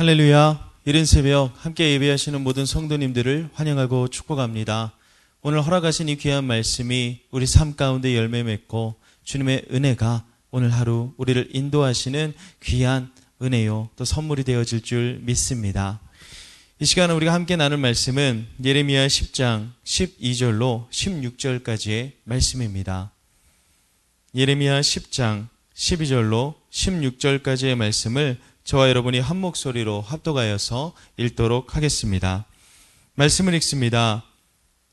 할렐루야. 이른 새벽 함께 예배하시는 모든 성도님들을 환영하고 축복합니다. 오늘 허락하신 이 귀한 말씀이 우리 삶 가운데 열매 맺고 주님의 은혜가 오늘 하루 우리를 인도하시는 귀한 은혜요 또 선물이 되어질 줄 믿습니다. 이 시간에 우리가 함께 나눌 말씀은 예레미야 10장 12절로 16절까지의 말씀입니다. 예레미야 10장 12절로 16절까지의 말씀을 저와 여러분이 한 목소리로 합독하여서 읽도록 하겠습니다. 말씀을 읽습니다.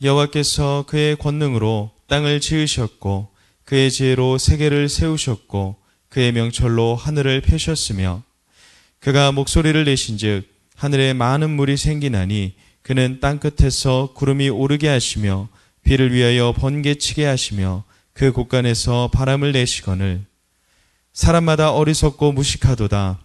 여호와께서 그의 권능으로 땅을 지으셨고 그의 지혜로 세계를 세우셨고 그의 명철로 하늘을 펴셨으며 그가 목소리를 내신즉 하늘에 많은 물이 생기나니 그는 땅끝에서 구름이 오르게 하시며 비를 위하여 번개치게 하시며 그 곳간에서 바람을 내시거늘 사람마다 어리석고 무식하도다.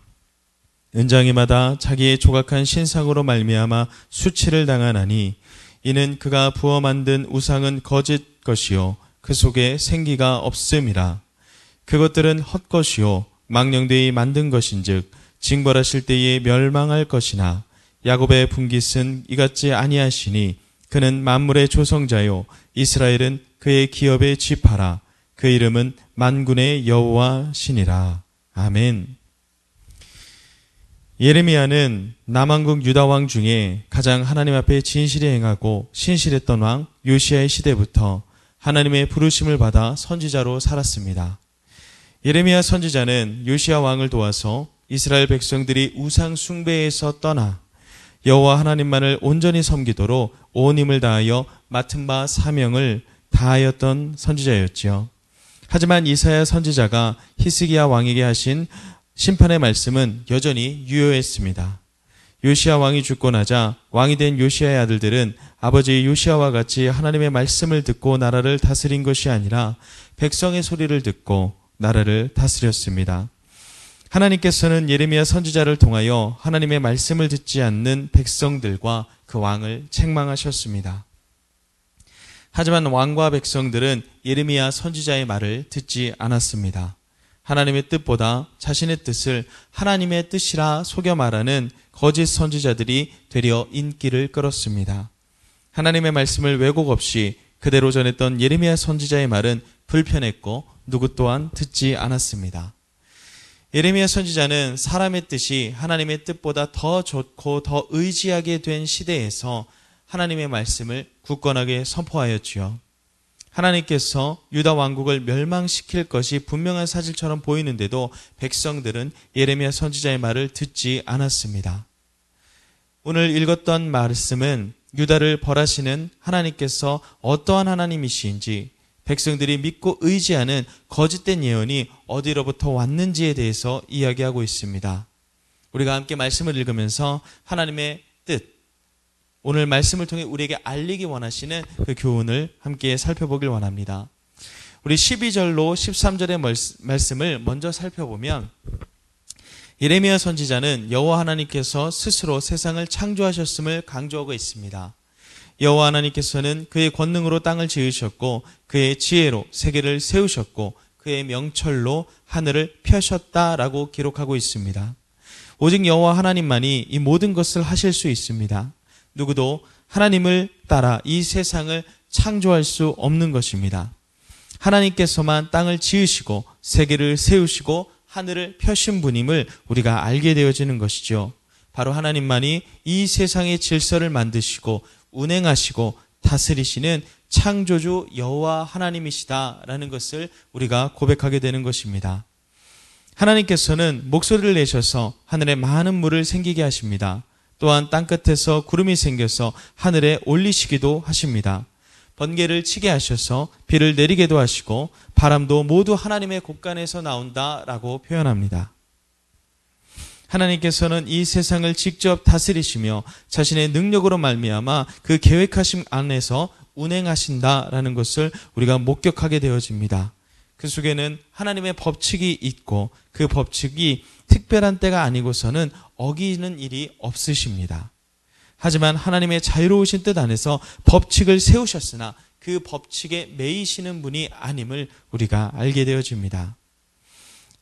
은장이마다 자기의 조각한 신상으로 말미암아 수치를 당하나니 이는 그가 부어 만든 우상은 거짓 것이요 그 속에 생기가 없음이라. 그것들은 헛것이요 망령되이 만든 것인즉 징벌하실 때에 멸망할 것이나 야곱의 분깃은 이같지 아니하시니 그는 만물의 조성자요 이스라엘은 그의 기업의 지파라. 그 이름은 만군의 여호와시니라. 아멘. 예레미야는 남왕국 유다 왕 중에 가장 하나님 앞에 진실히 행하고 신실했던 왕 요시야의 시대부터 하나님의 부르심을 받아 선지자로 살았습니다. 예레미야 선지자는 요시야 왕을 도와서 이스라엘 백성들이 우상 숭배에서 떠나 여호와 하나님만을 온전히 섬기도록 온 힘을 다하여 맡은 바 사명을 다하였던 선지자였지요. 하지만 이사야 선지자가 히스기야 왕에게 하신 심판의 말씀은 여전히 유효했습니다. 요시야 왕이 죽고 나자 왕이 된 요시야의 아들들은 아버지 요시야와 같이 하나님의 말씀을 듣고 나라를 다스린 것이 아니라 백성의 소리를 듣고 나라를 다스렸습니다. 하나님께서는 예레미야 선지자를 통하여 하나님의 말씀을 듣지 않는 백성들과 그 왕을 책망하셨습니다. 하지만 왕과 백성들은 예레미야 선지자의 말을 듣지 않았습니다. 하나님의 뜻보다 자신의 뜻을 하나님의 뜻이라 속여 말하는 거짓 선지자들이 되려 인기를 끌었습니다. 하나님의 말씀을 왜곡 없이 그대로 전했던 예레미야 선지자의 말은 불편했고 누구 또한 듣지 않았습니다. 예레미야 선지자는 사람의 뜻이 하나님의 뜻보다 더 좋고 더 의지하게 된 시대에서 하나님의 말씀을 굳건하게 선포하였지요. 하나님께서 유다 왕국을 멸망시킬 것이 분명한 사실처럼 보이는데도 백성들은 예레미야 선지자의 말을 듣지 않았습니다. 오늘 읽었던 말씀은 유다를 벌하시는 하나님께서 어떠한 하나님이신지 백성들이 믿고 의지하는 거짓된 예언이 어디로부터 왔는지에 대해서 이야기하고 있습니다. 우리가 함께 말씀을 읽으면서 하나님의 뜻, 오늘 말씀을 통해 우리에게 알리기 원하시는 그 교훈을 함께 살펴보길 원합니다. 우리 12절로 13절의 말씀을 먼저 살펴보면 예레미야 선지자는 여호와 하나님께서 스스로 세상을 창조하셨음을 강조하고 있습니다. 여호와 하나님께서는 그의 권능으로 땅을 지으셨고 그의 지혜로 세계를 세우셨고 그의 명철로 하늘을 펴셨다라고 기록하고 있습니다. 오직 여호와 하나님만이 이 모든 것을 하실 수 있습니다. 누구도 하나님을 따라 이 세상을 창조할 수 없는 것입니다. 하나님께서만 땅을 지으시고 세계를 세우시고 하늘을 펴신 분임을 우리가 알게 되어지는 것이죠. 바로 하나님만이 이 세상의 질서를 만드시고 운행하시고 다스리시는 창조주 여호와 하나님이시다라는 것을 우리가 고백하게 되는 것입니다. 하나님께서는 목소리를 내셔서 하늘에 많은 물을 생기게 하십니다. 또한 땅끝에서 구름이 생겨서 하늘에 올리시기도 하십니다. 번개를 치게 하셔서 비를 내리게도 하시고 바람도 모두 하나님의 곳간에서 나온다라고 표현합니다. 하나님께서는 이 세상을 직접 다스리시며 자신의 능력으로 말미암아 그 계획하심 안에서 운행하신다라는 것을 우리가 목격하게 되어집니다. 그 속에는 하나님의 법칙이 있고 그 법칙이 특별한 때가 아니고서는 어기는 일이 없으십니다. 하지만 하나님의 자유로우신 뜻 안에서 법칙을 세우셨으나 그 법칙에 매이시는 분이 아님을 우리가 알게 되어집니다.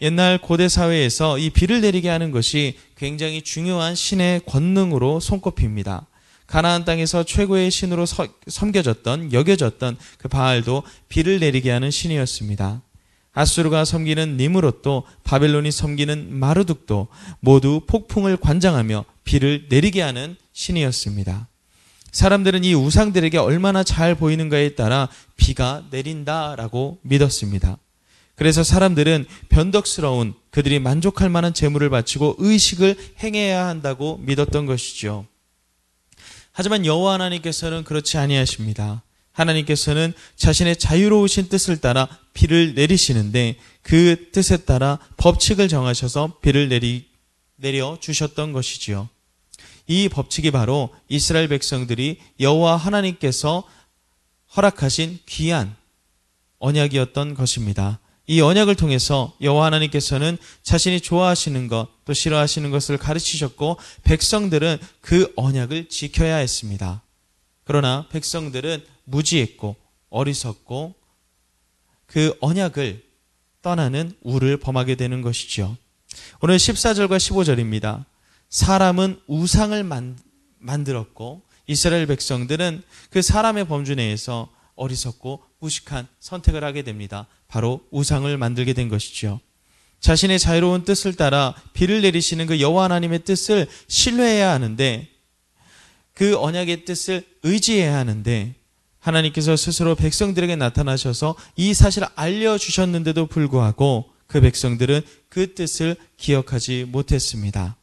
옛날 고대 사회에서 이 비를 내리게 하는 것이 굉장히 중요한 신의 권능으로 손꼽힙니다. 가나안 땅에서 최고의 신으로 여겨졌던 그 바알도 비를 내리게 하는 신이었습니다. 아수르가 섬기는 니므롯도 바벨론이 섬기는 마르둑도 모두 폭풍을 관장하며 비를 내리게 하는 신이었습니다. 사람들은 이 우상들에게 얼마나 잘 보이는가에 따라 비가 내린다라고 믿었습니다. 그래서 사람들은 변덕스러운 그들이 만족할 만한 재물을 바치고 의식을 행해야 한다고 믿었던 것이죠. 하지만 여호와 하나님께서는 그렇지 아니하십니다. 하나님께서는 자신의 자유로우신 뜻을 따라 비를 내리시는데 그 뜻에 따라 법칙을 정하셔서 비를 내려 주셨던 것이지요. 이 법칙이 바로 이스라엘 백성들이 여호와 하나님께서 허락하신 귀한 언약이었던 것입니다. 이 언약을 통해서 여호와 하나님께서는 자신이 좋아하시는 것, 또 싫어하시는 것을 가르치셨고 백성들은 그 언약을 지켜야 했습니다. 그러나 백성들은 무지했고 어리석고 그 언약을 떠나는 우를 범하게 되는 것이죠. 오늘 14절과 15절입니다. 사람은 우상을 만들었고 이스라엘 백성들은 그 사람의 범주 내에서 어리석고 무식한 선택을 하게 됩니다. 바로 우상을 만들게 된 것이죠. 자신의 자유로운 뜻을 따라 비를 내리시는 그 여호와 하나님의 뜻을 신뢰해야 하는데 그 언약의 뜻을 의지해야 하는데 하나님께서 스스로 백성들에게 나타나셔서 이 사실을 알려주셨는데도 불구하고 그 백성들은 그 뜻을 기억하지 못했습니다.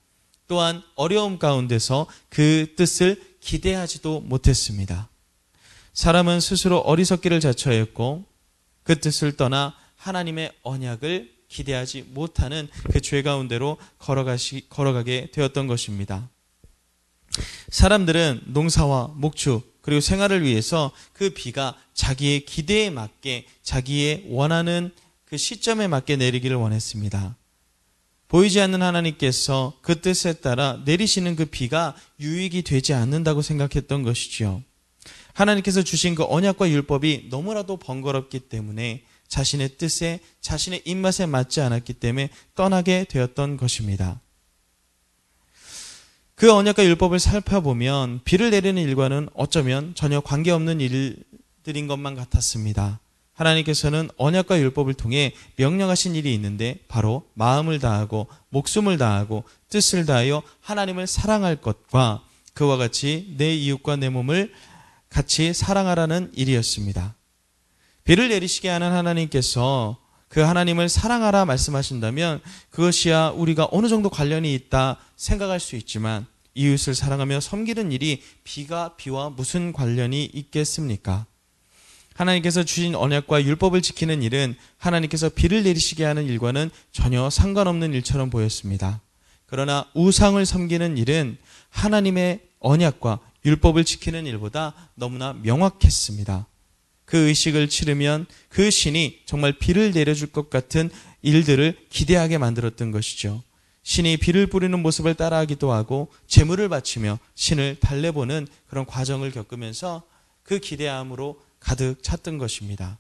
또한 어려움 가운데서 그 뜻을 기대하지도 못했습니다. 사람은 스스로 어리석기를 자처했고 그 뜻을 떠나 하나님의 언약을 기대하지 못하는 그 죄 가운데로 걸어가게 되었던 것입니다. 사람들은 농사와 목축 그리고 생활을 위해서 그 비가 자기의 기대에 맞게 자기의 원하는 그 시점에 맞게 내리기를 원했습니다. 보이지 않는 하나님께서 그 뜻에 따라 내리시는 그 비가 유익이 되지 않는다고 생각했던 것이지요. 하나님께서 주신 그 언약과 율법이 너무나도 번거롭기 때문에 자신의 뜻에 자신의 입맛에 맞지 않았기 때문에 떠나게 되었던 것입니다. 그 언약과 율법을 살펴보면 비를 내리는 일과는 어쩌면 전혀 관계없는 일들인 것만 같았습니다. 하나님께서는 언약과 율법을 통해 명령하신 일이 있는데 바로 마음을 다하고 목숨을 다하고 뜻을 다하여 하나님을 사랑할 것과 그와 같이 내 이웃과 내 몸을 같이 사랑하라는 일이었습니다. 비를 내리시게 하는 하나님께서 그 하나님을 사랑하라 말씀하신다면 그것이야 우리가 어느 정도 관련이 있다 생각할 수 있지만 이웃을 사랑하며 섬기는 일이 비와 무슨 관련이 있겠습니까? 하나님께서 주신 언약과 율법을 지키는 일은 하나님께서 비를 내리시게 하는 일과는 전혀 상관없는 일처럼 보였습니다. 그러나 우상을 섬기는 일은 하나님의 언약과 율법을 지키는 일보다 너무나 명확했습니다. 그 의식을 치르면 그 신이 정말 비를 내려줄 것 같은 일들을 기대하게 만들었던 것이죠. 신이 비를 뿌리는 모습을 따라하기도 하고 제물을 바치며 신을 달래보는 그런 과정을 겪으면서 그 기대함으로 가득 찼던 것입니다.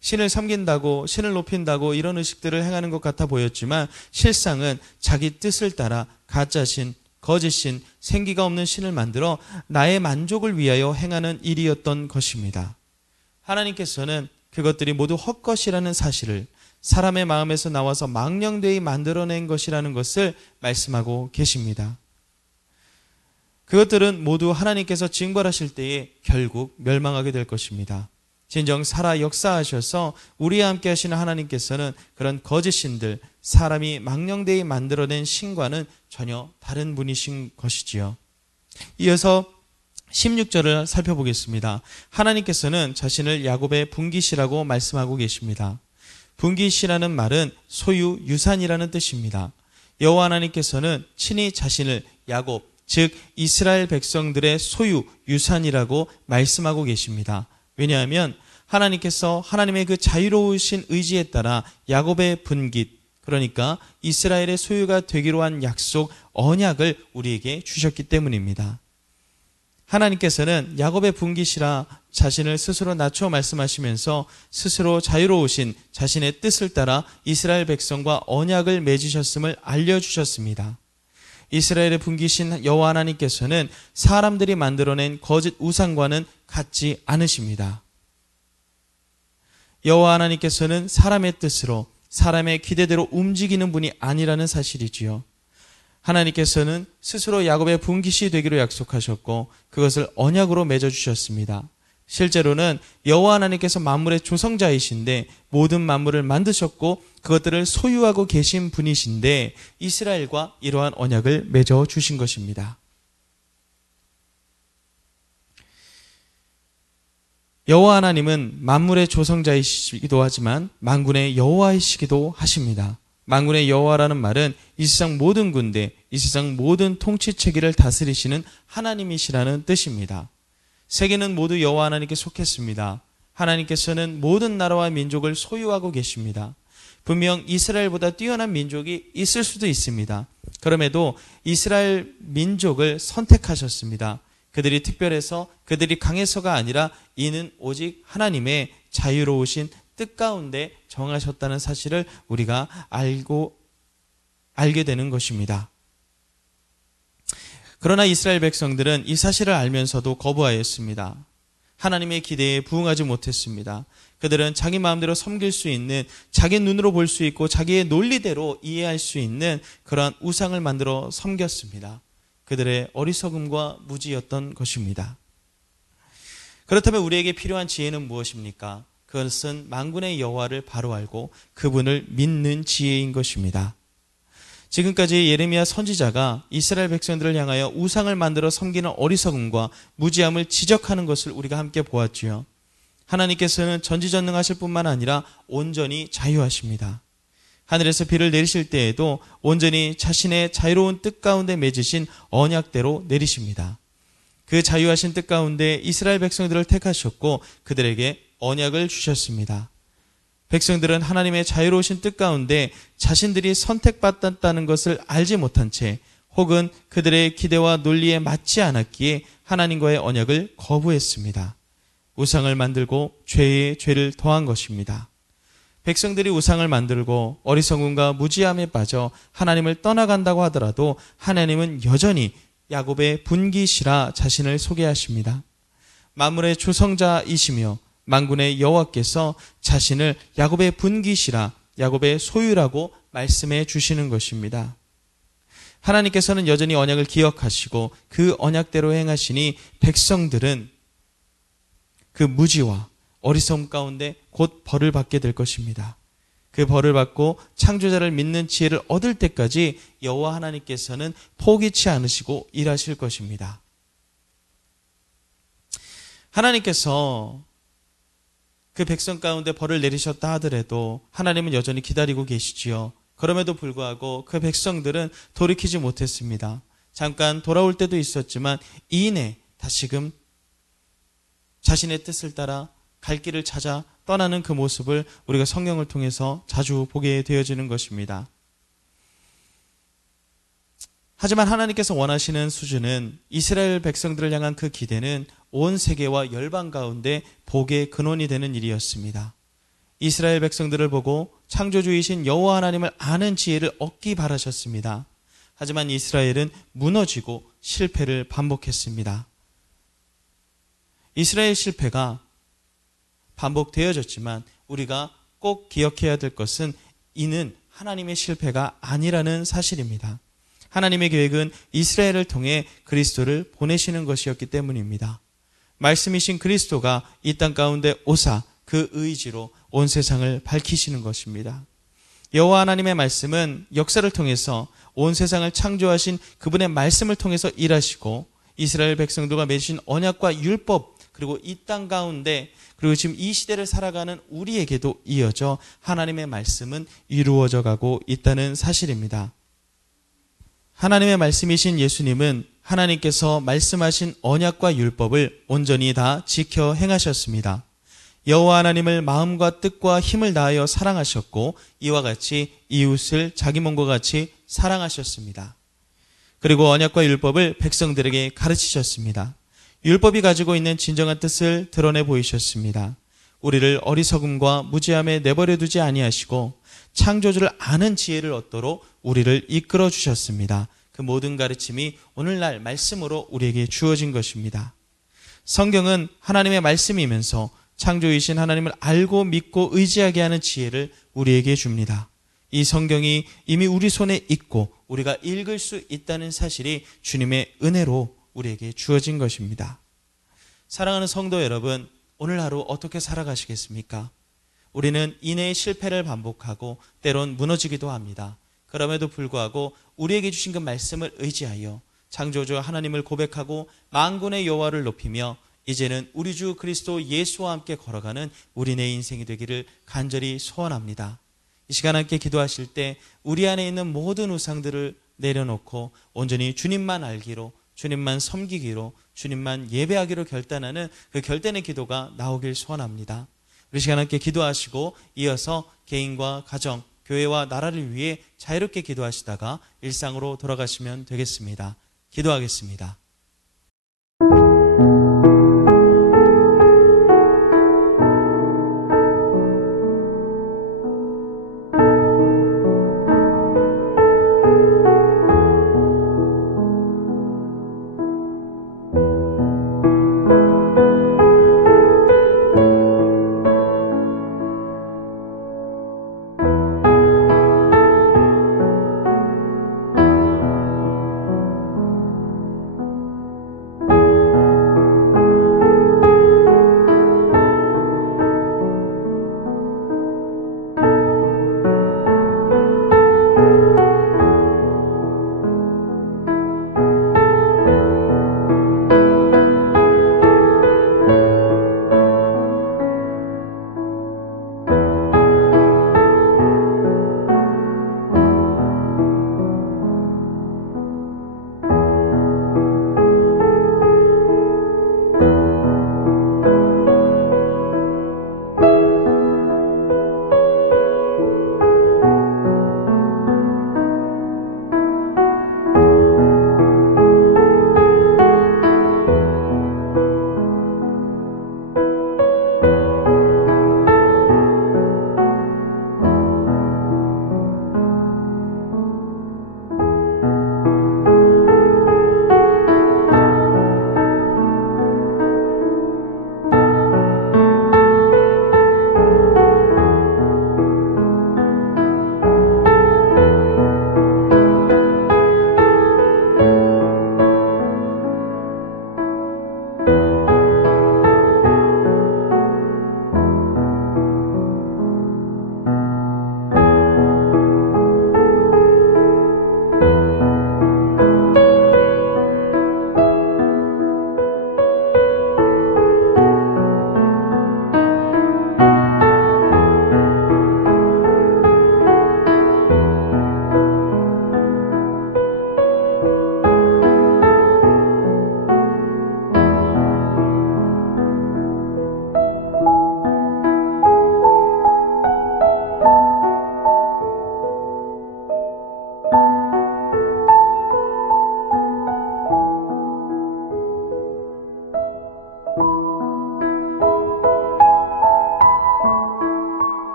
신을 섬긴다고 신을 높인다고 이런 의식들을 행하는 것 같아 보였지만 실상은 자기 뜻을 따라 가짜신, 거짓신, 생기가 없는 신을 만들어 나의 만족을 위하여 행하는 일이었던 것입니다. 하나님께서는 그것들이 모두 헛것이라는 사실을 사람의 마음에서 나와서 망령되이 만들어낸 것이라는 것을 말씀하고 계십니다. 그것들은 모두 하나님께서 징벌하실 때에 결국 멸망하게 될 것입니다. 진정 살아 역사하셔서 우리와 함께 하시는 하나님께서는 그런 거짓신들, 사람이 망령되이 만들어낸 신과는 전혀 다른 분이신 것이지요. 이어서 16절을 살펴보겠습니다. 하나님께서는 자신을 야곱의 분깃이라고 말씀하고 계십니다. 분깃이라는 말은 소유, 유산이라는 뜻입니다. 여호와 하나님께서는 친히 자신을 야곱, 즉 이스라엘 백성들의 소유, 유산이라고 말씀하고 계십니다. 왜냐하면 하나님께서 하나님의 그 자유로우신 의지에 따라 야곱의 분깃, 그러니까 이스라엘의 소유가 되기로 한 약속, 언약을 우리에게 주셨기 때문입니다. 하나님께서는 야곱의 분깃이라 자신을 스스로 낮춰 말씀하시면서 스스로 자유로우신 자신의 뜻을 따라 이스라엘 백성과 언약을 맺으셨음을 알려주셨습니다. 이스라엘의 분기신 여호와 하나님께서는 사람들이 만들어낸 거짓 우상과는 같지 않으십니다. 여호와 하나님께서는 사람의 뜻으로 사람의 기대대로 움직이는 분이 아니라는 사실이지요. 하나님께서는 스스로 야곱의 분깃이 되기로 약속하셨고 그것을 언약으로 맺어주셨습니다. 실제로는 여호와 하나님께서 만물의 조성자이신데 모든 만물을 만드셨고 그것들을 소유하고 계신 분이신데 이스라엘과 이러한 언약을 맺어주신 것입니다. 여호와 하나님은 만물의 조성자이시기도 하지만 만군의 여호와이시기도 하십니다. 만군의 여호와라는 말은 이 세상 모든 군대, 이 세상 모든 통치 체계를 다스리시는 하나님이시라는 뜻입니다. 세계는 모두 여호와 하나님께 속했습니다. 하나님께서는 모든 나라와 민족을 소유하고 계십니다. 분명 이스라엘보다 뛰어난 민족이 있을 수도 있습니다. 그럼에도 이스라엘 민족을 선택하셨습니다. 그들이 특별해서 그들이 강해서가 아니라 이는 오직 하나님의 자유로우신 뜻 가운데 정하셨다는 사실을 우리가 알게 되는 것입니다. 그러나 이스라엘 백성들은 이 사실을 알면서도 거부하였습니다. 하나님의 기대에 부응하지 못했습니다. 그들은 자기 마음대로 섬길 수 있는, 자기 눈으로 볼 수 있고 자기의 논리대로 이해할 수 있는 그러한 우상을 만들어 섬겼습니다. 그들의 어리석음과 무지였던 것입니다. 그렇다면 우리에게 필요한 지혜는 무엇입니까? 그것은 만군의 여호와를 바로 알고 그분을 믿는 지혜인 것입니다. 지금까지 예레미야 선지자가 이스라엘 백성들을 향하여 우상을 만들어 섬기는 어리석음과 무지함을 지적하는 것을 우리가 함께 보았지요. 하나님께서는 전지전능하실 뿐만 아니라 온전히 자유하십니다. 하늘에서 비를 내리실 때에도 온전히 자신의 자유로운 뜻 가운데 맺으신 언약대로 내리십니다. 그 자유하신 뜻 가운데 이스라엘 백성들을 택하셨고 그들에게 언약을 주셨습니다. 백성들은 하나님의 자유로우신 뜻 가운데 자신들이 선택받았다는 것을 알지 못한 채 혹은 그들의 기대와 논리에 맞지 않았기에 하나님과의 언약을 거부했습니다. 우상을 만들고 죄에 죄를 더한 것입니다. 백성들이 우상을 만들고 어리석음과 무지함에 빠져 하나님을 떠나간다고 하더라도 하나님은 여전히 야곱의 분깃이라 자신을 소개하십니다. 만물의 조성자이시며 만군의 여호와께서 자신을 야곱의 분깃이라 야곱의 소유라고 말씀해 주시는 것입니다. 하나님께서는 여전히 언약을 기억하시고 그 언약대로 행하시니 백성들은 그 무지와 어리석음 가운데 곧 벌을 받게 될 것입니다. 그 벌을 받고 창조자를 믿는 지혜를 얻을 때까지 여호와 하나님께서는 포기치 않으시고 일하실 것입니다. 하나님께서 그 백성 가운데 벌을 내리셨다 하더라도 하나님은 여전히 기다리고 계시지요. 그럼에도 불구하고 그 백성들은 돌이키지 못했습니다. 잠깐 돌아올 때도 있었지만 이내 다시금 자신의 뜻을 따라 갈 길을 찾아 떠나는 그 모습을 우리가 성경을 통해서 자주 보게 되어지는 것입니다. 하지만 하나님께서 원하시는 수준은 이스라엘 백성들을 향한 그 기대는 온 세계와 열방 가운데 복의 근원이 되는 일이었습니다. 이스라엘 백성들을 보고 창조주이신 여호와 하나님을 아는 지혜를 얻기 바라셨습니다. 하지만 이스라엘은 무너지고 실패를 반복했습니다. 이스라엘 실패가 반복되어졌지만 우리가 꼭 기억해야 될 것은 이는 하나님의 실패가 아니라는 사실입니다. 하나님의 계획은 이스라엘을 통해 그리스도를 보내시는 것이었기 때문입니다. 말씀이신 그리스도가 이 땅 가운데 오사 그 의지로 온 세상을 밝히시는 것입니다. 여호와 하나님의 말씀은 역사를 통해서 온 세상을 창조하신 그분의 말씀을 통해서 일하시고 이스라엘 백성들과 맺으신 언약과 율법 그리고 이 땅 가운데 그리고 지금 이 시대를 살아가는 우리에게도 이어져 하나님의 말씀은 이루어져 가고 있다는 사실입니다. 하나님의 말씀이신 예수님은 하나님께서 말씀하신 언약과 율법을 온전히 다 지켜 행하셨습니다. 여호와 하나님을 마음과 뜻과 힘을 다하여 사랑하셨고 이와 같이 이웃을 자기 몸과 같이 사랑하셨습니다. 그리고 언약과 율법을 백성들에게 가르치셨습니다. 율법이 가지고 있는 진정한 뜻을 드러내 보이셨습니다. 우리를 어리석음과 무지함에 내버려 두지 아니하시고 창조주를 아는 지혜를 얻도록 우리를 이끌어 주셨습니다. 그 모든 가르침이 오늘날 말씀으로 우리에게 주어진 것입니다. 성경은 하나님의 말씀이면서 창조이신 하나님을 알고 믿고 의지하게 하는 지혜를 우리에게 줍니다. 이 성경이 이미 우리 손에 있고 우리가 읽을 수 있다는 사실이 주님의 은혜로 우리에게 주어진 것입니다. 사랑하는 성도 여러분, 오늘 하루 어떻게 살아가시겠습니까? 우리는 인해의 실패를 반복하고 때론 무너지기도 합니다. 그럼에도 불구하고 우리에게 주신 그 말씀을 의지하여 창조주 하나님을 고백하고 만군의 여호와를 높이며 이제는 우리 주 그리스도 예수와 함께 걸어가는 우리네 인생이 되기를 간절히 소원합니다. 이 시간 함께 기도하실 때 우리 안에 있는 모든 우상들을 내려놓고 온전히 주님만 알기로, 주님만 섬기기로, 주님만 예배하기로 결단하는 그 결단의 기도가 나오길 소원합니다. 우리 시간 함께 기도하시고 이어서 개인과 가정, 교회와 나라를 위해 자유롭게 기도하시다가 일상으로 돌아가시면 되겠습니다. 기도하겠습니다.